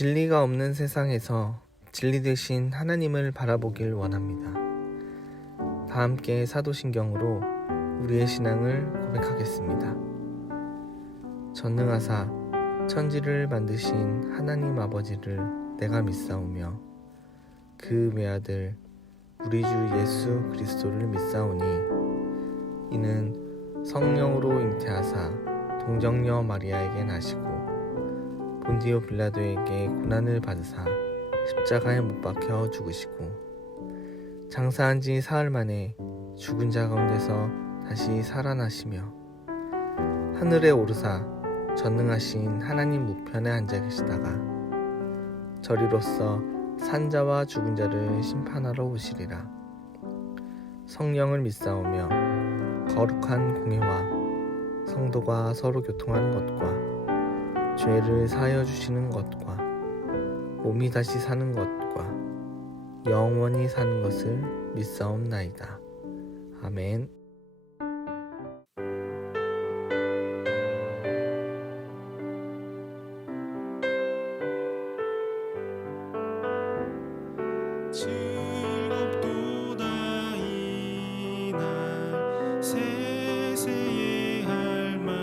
진리가 없는 세상에서 진리 되신 하나님을 바라보길 원합니다. 다 함께 사도신경으로 우리의 신앙을 고백하겠습니다. 전능하사 천지를 만드신 하나님 아버지를 내가 믿사오며 그 외아들 우리 주 예수 그리스도를 믿사오니 이는 성령으로 잉태하사 동정녀 마리아에게 나시고 본디오 빌라도에게 고난을 받으사 십자가에 못 박혀 죽으시고 장사한 지 사흘 만에 죽은 자 가운데서 다시 살아나시며 하늘에 오르사 전능하신 하나님 우편에 앉아 계시다가 저리로서 산자와 죽은 자를 심판하러 오시리라. 성령을 믿사오며 거룩한 공회와 성도가 서로 교통하는 것과 죄를 사하여 주시는 것과 몸이 다시 사는 것과 영원히 사는 것을 믿사옵나이다. 아멘. 즐겁도다 이날 세세의 할 말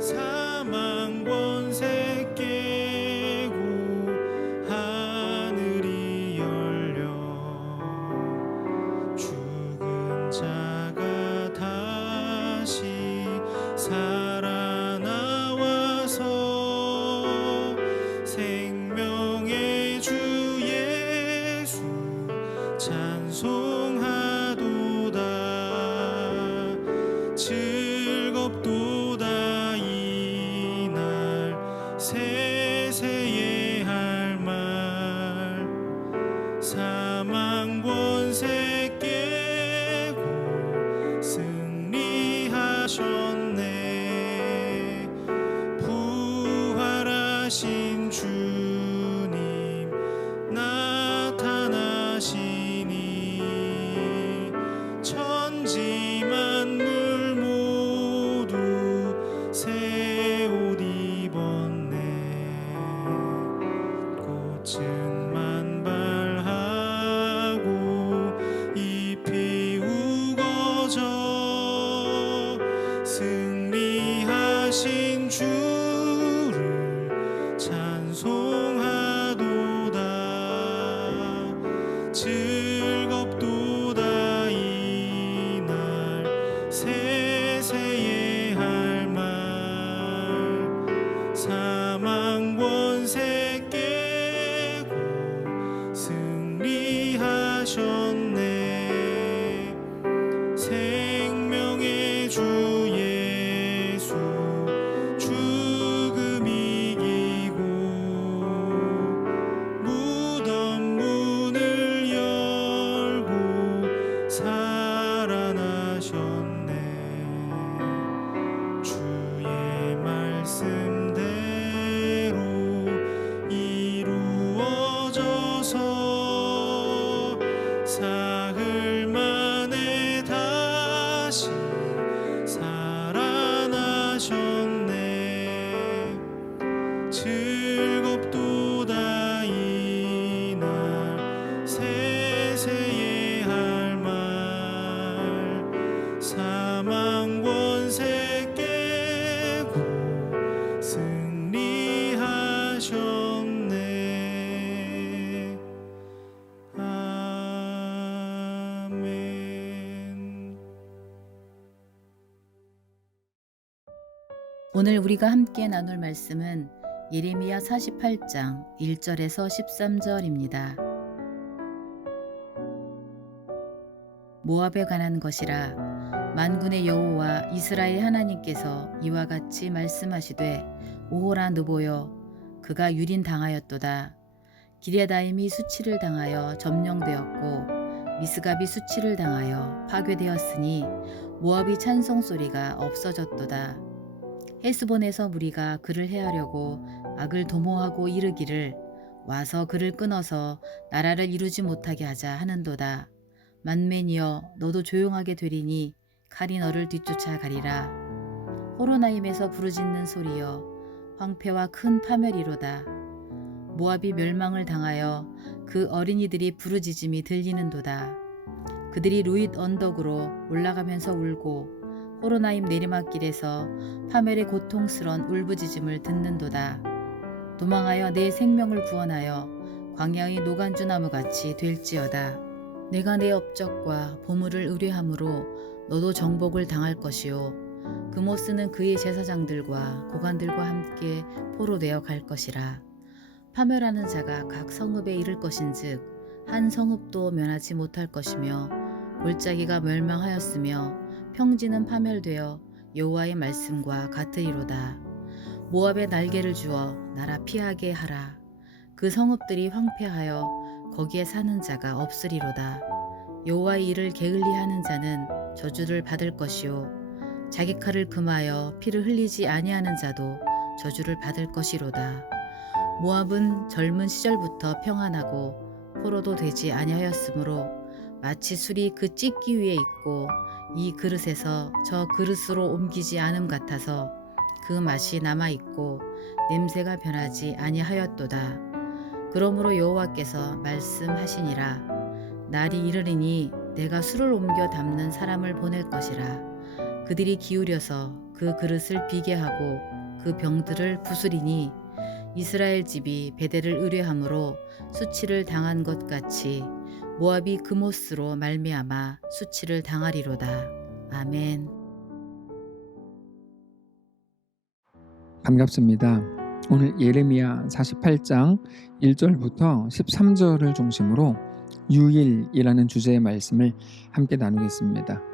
사망 권세 깨고 하늘이 열려 죽은 자가 다시 살아나와서 생명의 주 예수 찬송하도다. 즐겁도다 이날 세세의 할 말 사망 권세 깨고 승리하셨네. 부활하신 주님 나타나시니 천지 만물 모두 새 옷 입었네. 꽃은 만발하고 잎이 우거져 승리하신 주를 찬송하도다. 즐겁도다 이날 세세의 할 말 사망 권세 깨고 승리하셨네. 생명의 주 예수 죽음 이기고 무덤 문을 열고 살아나셨네. 주의 말씀대로 이루어져서 사흘 만에 다시 살아나셨네. 즐겁도다 이날 세세의 할 말 사망 권세 깨고 승리하셨네. 아멘. 오늘 우리가 함께 나눌 말씀은 예레미야 48장 1절에서 13절입니다. 모압에 관한 것이라. 만군의 여호와 이스라엘 하나님께서 이와 같이 말씀하시되 오호라 느보여 그가 유린당하였도다. 기럇아임이 수치를 당하여 점령되었고 미스갑이 수치를 당하여 파괴되었으니 모압이 찬송소리가 없어졌도다. 헤스본에서 무리가 그를 해하려고 악을 도모하고 이르기를 와서 그를 끊어서 나라를 이루지 못하게 하자 하는도다. 만맨이여 너도 조용하게 되리니 칼이 너를 뒤쫓아 가리라. 호로나임에서 부르짖는 소리여 황폐와 큰 파멸이로다. 모압이 멸망을 당하여 그 어린이들이 부르짖음이 들리는도다. 그들이 루잇 언덕으로 올라가면서 울고 호로나임 내리막길에서 파멸의 고통스런 울부짖음을 듣는도다. 도망하여 내 생명을 구원하여 광야의 노간주 나무같이 될지어다. 내가 내 업적과 보물을 의뢰함으로 너도 정복을 당할 것이요 그모스는 그의 제사장들과 고관들과 함께 포로되어 갈 것이라. 파멸하는 자가 각 성읍에 이를 것인즉 한 성읍도 면하지 못할 것이며 골짜기가 멸망하였으며 평지는 파멸되어 여호와의 말씀과 같으리로다. 모압에 날개를 주어 나라 피하게 하라. 그 성읍들이 황폐하여 거기에 사는 자가 없으리로다. 여호와의 일을 게을리하는 자는 저주를 받을 것이요 자기 칼을 금하여 피를 흘리지 아니하는 자도 저주를 받을 것이로다. 모압은 젊은 시절부터 평안하고 포로도 되지 아니하였으므로 마치 술이 그 찢기 위에 있고 이 그릇에서 저 그릇으로 옮기지 않음 같아서 그 맛이 남아있고 냄새가 변하지 아니하였도다. 그러므로 여호와께서 말씀하시니라. 날이 이르리니 내가 술을 옮겨 담는 사람을 보낼 것이라. 그들이 기울여서 그 그릇을 비게 하고 그 병들을 부수리니 이스라엘 집이 베델을 의뢰함으로 수치를 당한 것 같이 모압이 그모스로 말미암아 수치를 당하리로다. 아멘. 반갑습니다. 오늘 예레미야 48장 1절부터 13절을 중심으로 유일이라는 주제의 말씀을 함께 나누겠습니다.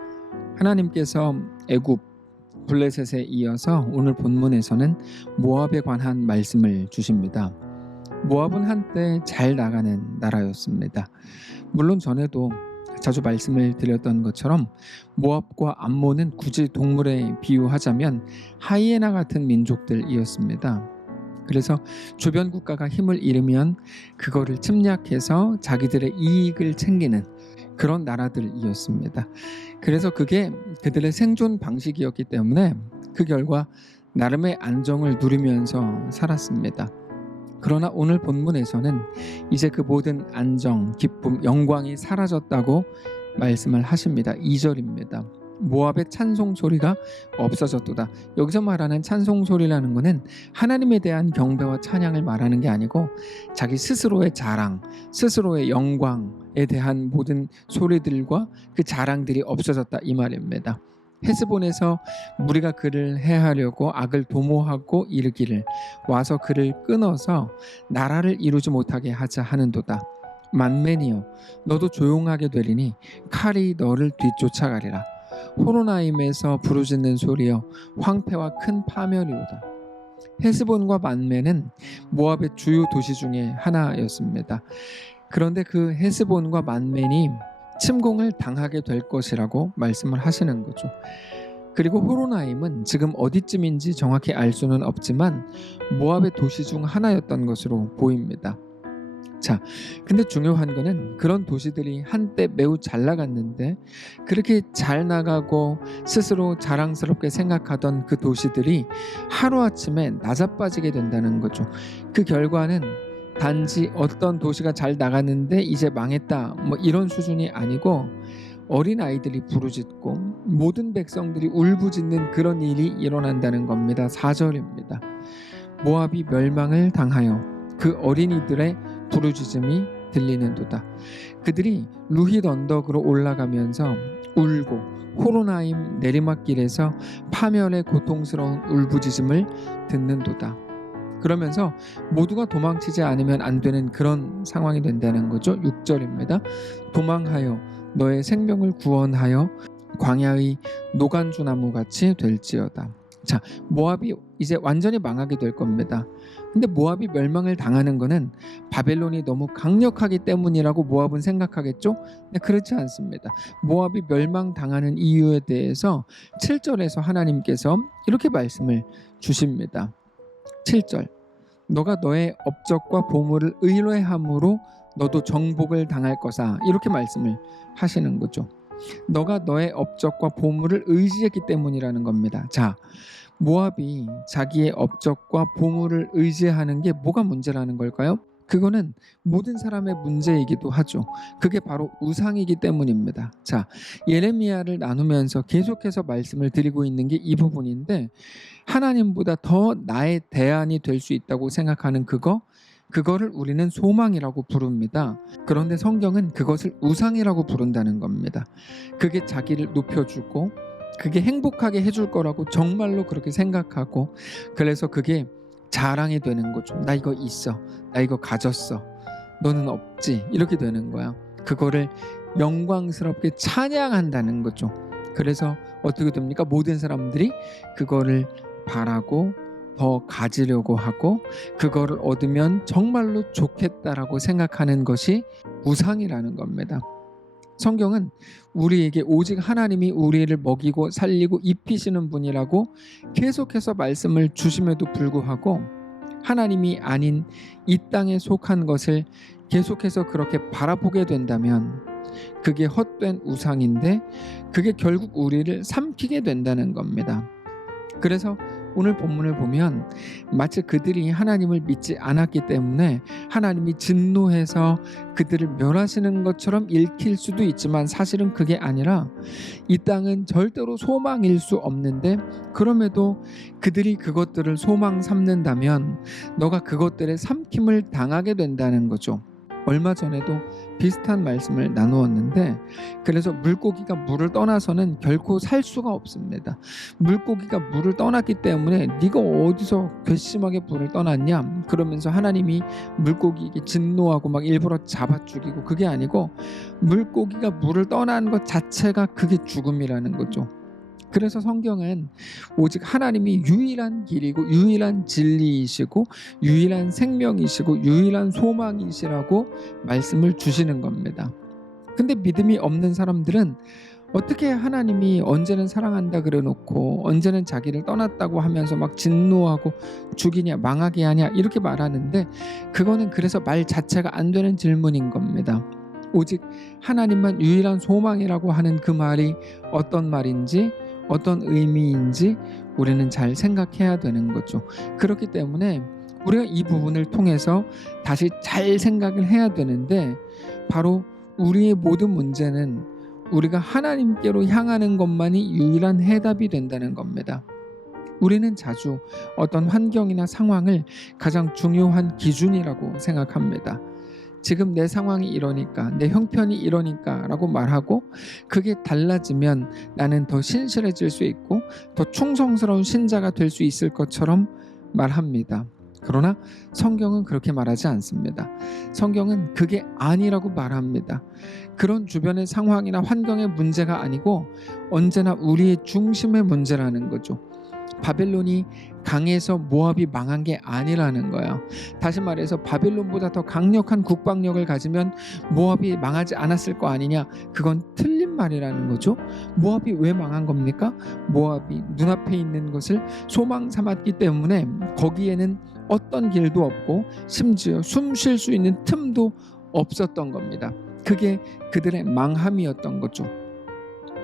하나님께서 애굽 블레셋에 이어서 오늘 본문에서는 모압에 관한 말씀을 주십니다. 모압은 한때 잘 나가는 나라였습니다. 물론 전에도 자주 말씀을 드렸던 것처럼 모압과 암몬은 굳이 동물에 비유하자면 하이에나 같은 민족들이었습니다. 그래서 주변 국가가 힘을 잃으면 그거를 침략해서 자기들의 이익을 챙기는 그런 나라들이었습니다. 그래서 그게 그들의 생존 방식이었기 때문에 그 결과 나름의 안정을 누리면서 살았습니다. 그러나 오늘 본문에서는 이제 그 모든 안정, 기쁨, 영광이 사라졌다고 말씀을 하십니다. 2절입니다. 모압의 찬송 소리가 없어졌도다. 여기서 말하는 찬송 소리라는 것은 하나님에 대한 경배와 찬양을 말하는 게 아니고 자기 스스로의 자랑, 스스로의 영광에 대한 모든 소리들과 그 자랑들이 없어졌다 이 말입니다. 헤스본에서 무리가 그를 해하려고 악을 도모하고 이르기를 와서 그를 끊어서 나라를 이루지 못하게 하자 하는도다. 만맨이여 너도 조용하게 되리니 칼이 너를 뒤쫓아가리라. 호로나임에서 부르짖는 소리여 황폐와 큰 파멸이로다. 헤스본과 만맨은 모압의 주요 도시 중에 하나였습니다. 그런데 그 헤스본과 만맨이 침공을 당하게 될 것이라고 말씀을 하시는 거죠. 그리고 호로나임은 지금 어디쯤인지 정확히 알 수는 없지만 모압의 도시 중 하나였던 것으로 보입니다. 자, 근데 중요한 거는 그런 도시들이 한때 매우 잘 나갔는데 그렇게 잘 나가고 스스로 자랑스럽게 생각하던 그 도시들이 하루아침에 낮아빠지게 된다는 거죠. 그 결과는 단지 어떤 도시가 잘 나갔는데 이제 망했다 뭐 이런 수준이 아니고 어린아이들이 부르짖고 모든 백성들이 울부짖는 그런 일이 일어난다는 겁니다. 4절입니다. 모압이 멸망을 당하여 그 어린이들의 부르짖음이 들리는도다. 그들이 루힛 언덕으로 올라가면서 울고 호로나임 내리막길에서 파멸의 고통스러운 울부짖음을 듣는도다. 그러면서 모두가 도망치지 않으면 안 되는 그런 상황이 된다는 거죠. 6절입니다. 도망하여 너의 생명을 구원하여 광야의 노간주 나무같이 될지어다. 자, 모압이 이제 완전히 망하게 될 겁니다. 근데 모압이 멸망을 당하는 것은 바벨론이 너무 강력하기 때문이라고 모압은 생각하겠죠? 근데 그렇지 않습니다. 모압이 멸망당하는 이유에 대해서 7절에서 하나님께서 이렇게 말씀을 주십니다. 7절 너가 너의 업적과 보물을 의뢰함으로 너도 정복을 당할 거사 이렇게 말씀을 하시는 거죠. 너가 너의 업적과 보물을 의지했기 때문이라는 겁니다. 자, 모압이 자기의 업적과 보물을 의지하는 게 뭐가 문제라는 걸까요? 그거는 모든 사람의 문제이기도 하죠. 그게 바로 우상이기 때문입니다. 자, 예레미야를 나누면서 계속해서 말씀을 드리고 있는 게 이 부분인데, 하나님보다 더 나의 대안이 될 수 있다고 생각하는 그거를 우리는 소망이라고 부릅니다. 그런데 성경은 그것을 우상이라고 부른다는 겁니다. 그게 자기를 높여주고 그게 행복하게 해줄 거라고 정말로 그렇게 생각하고, 그래서 그게 자랑이 되는 거죠. 나 이거 있어, 나 이거 가졌어, 너는 없지, 이렇게 되는 거야. 그거를 영광스럽게 찬양한다는 거죠. 그래서 어떻게 됩니까? 모든 사람들이 그거를 바라고 더 가지려고 하고, 그거를 얻으면 정말로 좋겠다라고 생각하는 것이 우상이라는 겁니다. 성경은 우리에게 오직 하나님이 우리를 먹이고 살리고 입히시는 분이라고 계속해서 말씀을 주심에도 불구하고, 하나님이 아닌 이 땅에 속한 것을 계속해서 그렇게 바라보게 된다면 그게 헛된 우상인데, 그게 결국 우리를 삼키게 된다는 겁니다. 그래서 오늘 본문을 보면 마치 그들이 하나님을 믿지 않았기 때문에 하나님이 진노해서 그들을 멸하시는 것처럼 읽힐 수도 있지만, 사실은 그게 아니라 이 땅은 절대로 소망일 수 없는데, 그럼에도 그들이 그것들을 소망 삼는다면 너가 그것들의 삼킴을 당하게 된다는 거죠. 얼마 전에도 비슷한 말씀을 나누었는데, 그래서 물고기가 물을 떠나서는 결코 살 수가 없습니다. 물고기가 물을 떠났기 때문에 네가 어디서 괘씸하게 물을 떠났냐 그러면서 하나님이 물고기에게 진노하고 막 일부러 잡아 죽이고, 그게 아니고 물고기가 물을 떠난 것 자체가 그게 죽음이라는 거죠. 그래서 성경은 오직 하나님이 유일한 길이고 유일한 진리이시고 유일한 생명이시고 유일한 소망이시라고 말씀을 주시는 겁니다. 근데 믿음이 없는 사람들은 어떻게 하나님이 언제는 사랑한다 그래놓고 언제는 자기를 떠났다고 하면서 막 진노하고 죽이냐 망하게 하냐 이렇게 말하는데, 그거는 그래서 말 자체가 안 되는 질문인 겁니다. 오직 하나님만 유일한 소망이라고 하는 그 말이 어떤 말인지 어떤 의미인지 우리는 잘 생각해야 되는 거죠. 그렇기 때문에 우리가 이 부분을 통해서 다시 잘 생각을 해야 되는데, 바로 우리의 모든 문제는 우리가 하나님께로 향하는 것만이 유일한 해답이 된다는 겁니다. 우리는 자주 어떤 환경이나 상황을 가장 중요한 기준이라고 생각합니다. 지금 내 상황이 이러니까, 내 형편이 이러니까 라고 말하고, 그게 달라지면 나는 더 신실해질 수 있고 더 충성스러운 신자가 될 수 있을 것처럼 말합니다. 그러나 성경은 그렇게 말하지 않습니다. 성경은 그게 아니라고 말합니다. 그런 주변의 상황이나 환경의 문제가 아니고 언제나 우리의 중심의 문제라는 거죠. 바벨론이 강해서 모압이 망한 게 아니라는 거야. 다시 말해서 바벨론보다 더 강력한 국방력을 가지면 모압이 망하지 않았을 거 아니냐? 그건 틀린 말이라는 거죠. 모압이 왜 망한 겁니까? 모압이 눈앞에 있는 것을 소망 삼았기 때문에 거기에는 어떤 길도 없고 심지어 숨 쉴 수 있는 틈도 없었던 겁니다. 그게 그들의 망함이었던 거죠.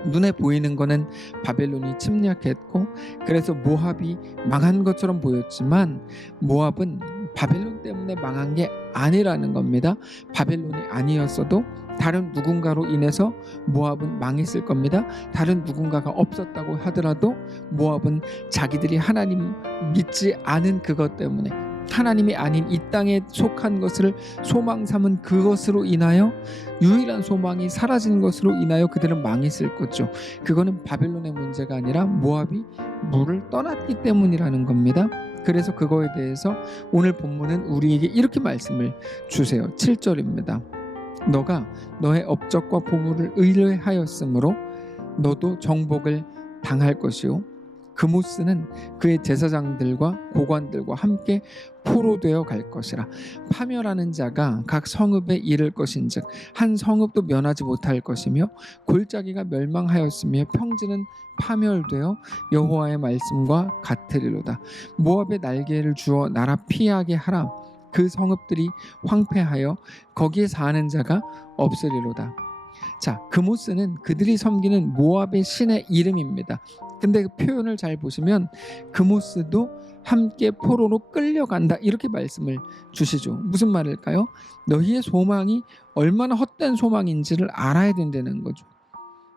눈에 보이는 거는 바벨론이 침략했고 그래서 모압이 망한 것처럼 보였지만, 모압은 바벨론 때문에 망한 게 아니라는 겁니다. 바벨론이 아니었어도 다른 누군가로 인해서 모압은 망했을 겁니다. 다른 누군가가 없었다고 하더라도 모압은 자기들이 하나님 믿지 않은 그것 때문에, 하나님이 아닌 이 땅에 속한 것을 소망 삼은 그것으로 인하여, 유일한 소망이 사라진 것으로 인하여 그들은 망했을 거죠. 그거는 바벨론의 문제가 아니라 모압이 물을 떠났기 때문이라는 겁니다. 그래서 그거에 대해서 오늘 본문은 우리에게 이렇게 말씀을 주세요. 7절입니다. 너가 너의 업적과 보물을 의뢰하였으므로 너도 정복을 당할 것이요, 그모스는 그의 제사장들과 고관들과 함께 포로되어 갈 것이라. 파멸하는 자가 각 성읍에 이를 것인즉 한 성읍도 면하지 못할 것이며, 골짜기가 멸망하였으며 평지는 파멸되어 여호와의 말씀과 같으리로다. 모압의 날개를 주어 나라 피하게 하라. 그 성읍들이 황폐하여 거기에 사는 자가 없으리로다. 자, 그모스는 그들이 섬기는 모압의 신의 이름입니다. 근데 그 표현을 잘 보시면 그모스도 함께 포로로 끌려간다 이렇게 말씀을 주시죠. 무슨 말일까요? 너희의 소망이 얼마나 헛된 소망인지를 알아야 된다는 거죠.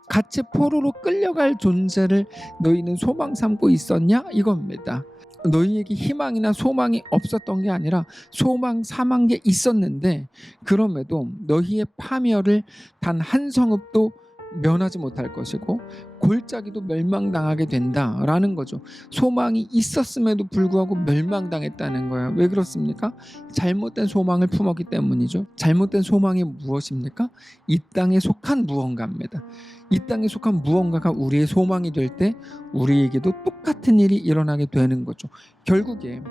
같이 포로로 끌려갈 존재를 너희는 소망 삼고 있었냐? 이겁니다. 너희에게 희망이나 소망이 없었던 게 아니라 소망 삼은 게 있었는데 그럼에도 너희의 파멸을 단 한 성읍도 면하지 못할 것이고 골짜기도 멸망당하게 된다라는 거죠. 소망이 있었음에도 불구하고 멸망당했다는 거예요. 왜 그렇습니까? 잘못된 소망을 품었기 때문이죠. 잘못된 소망이 무엇입니까? 이 땅에 속한 무언가입니다. 이 땅에 속한 무언가가 우리의 소망이 될 때 우리에게도 똑같은 일이 일어나게 되는 거죠. 결국에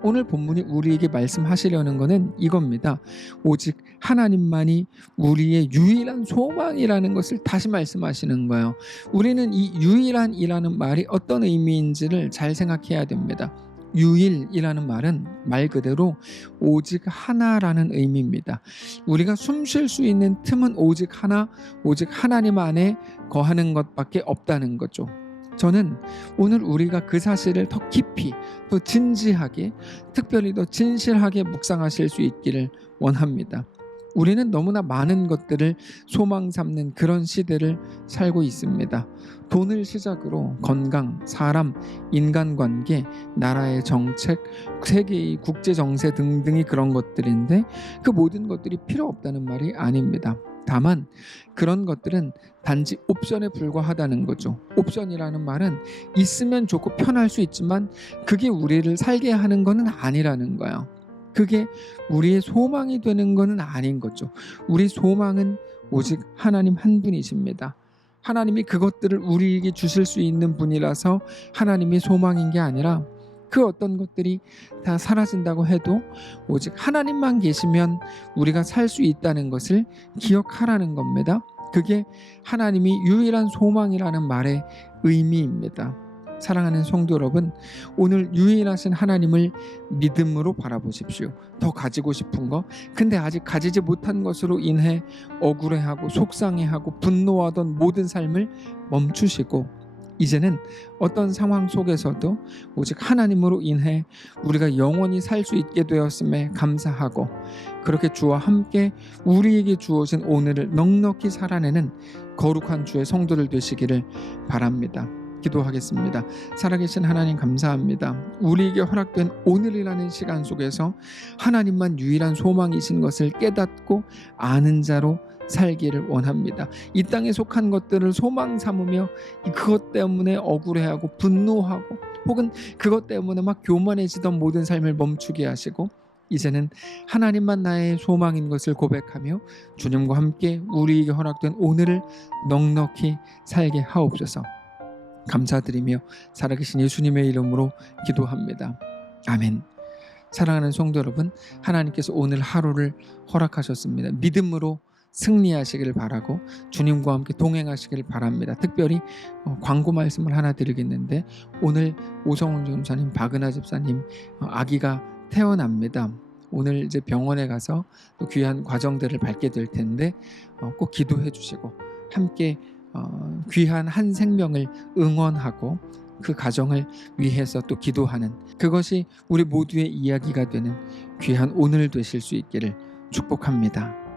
오늘 본문이 우리에게 말씀하시려는 것은 이겁니다. 오직 하나님만이 우리의 유일한 소망이라는 것을 다시 말씀하시는 거예요. 우리는 이 유일한이라는 말이 어떤 의미인지를 잘 생각해야 됩니다. 유일이라는 말은 말 그대로 오직 하나라는 의미입니다. 우리가 숨 쉴 수 있는 틈은 오직 하나, 오직 하나님 안에 거하는 것밖에 없다는 거죠. 저는 오늘 우리가 그 사실을 더 깊이, 더 진지하게, 특별히 더 진실하게 묵상하실 수 있기를 원합니다. 우리는 너무나 많은 것들을 소망 삼는 그런 시대를 살고 있습니다. 돈을 시작으로 건강, 사람, 인간관계, 나라의 정책, 세계의 국제 정세 등등이 그런 것들인데 그 모든 것들이 필요 없다는 말이 아닙니다. 다만 그런 것들은 단지 옵션에 불과하다는 거죠. 옵션이라는 말은 있으면 좋고 편할 수 있지만 그게 우리를 살게 하는 것은 아니라는 거예요. 그게 우리의 소망이 되는 것은 아닌 거죠. 우리 소망은 오직 하나님 한 분이십니다. 하나님이 그것들을 우리에게 주실 수 있는 분이라서 하나님이 소망인 게 아니라 그 어떤 것들이 다 사라진다고 해도 오직 하나님만 계시면 우리가 살 수 있다는 것을 기억하라는 겁니다. 그게 하나님이 유일한 소망이라는 말의 의미입니다. 사랑하는 성도 여러분, 오늘 유일하신 하나님을 믿음으로 바라보십시오. 더 가지고 싶은 거, 근데 아직 가지지 못한 것으로 인해 억울해하고 속상해하고 분노하던 모든 삶을 멈추시고 이제는 어떤 상황 속에서도 오직 하나님으로 인해 우리가 영원히 살 수 있게 되었음에 감사하고 그렇게 주와 함께 우리에게 주어진 오늘을 넉넉히 살아내는 거룩한 주의 성도들 되시기를 바랍니다. 기도하겠습니다. 살아계신 하나님 감사합니다. 우리에게 허락된 오늘이라는 시간 속에서 하나님만 유일한 소망이신 것을 깨닫고 아는 자로 살기를 원합니다. 이 땅에 속한 것들을 소망 삼으며 그것 때문에 억울해하고 분노하고 혹은 그것 때문에 막 교만해지던 모든 삶을 멈추게 하시고 이제는 하나님만 나의 소망인 것을 고백하며 주님과 함께 우리에게 허락된 오늘을 넉넉히 살게 하옵소서. 감사드리며 살아계신 예수님의 이름으로 기도합니다. 아멘. 사랑하는 성도 여러분, 하나님께서 오늘 하루를 허락하셨습니다. 믿음으로 승리하시기를 바라고 주님과 함께 동행하시기를 바랍니다. 특별히 광고 말씀을 하나 드리겠는데 오늘 오성훈 전사님, 박은하 집사님 아기가 태어납니다. 오늘 이제 병원에 가서 또 귀한 과정들을 밟게 될 텐데 꼭 기도해 주시고 함께 귀한 한 생명을 응원하고 그 가정을 위해서 또 기도하는 그것이 우리 모두의 이야기가 되는 귀한 오늘 되실 수 있기를 축복합니다.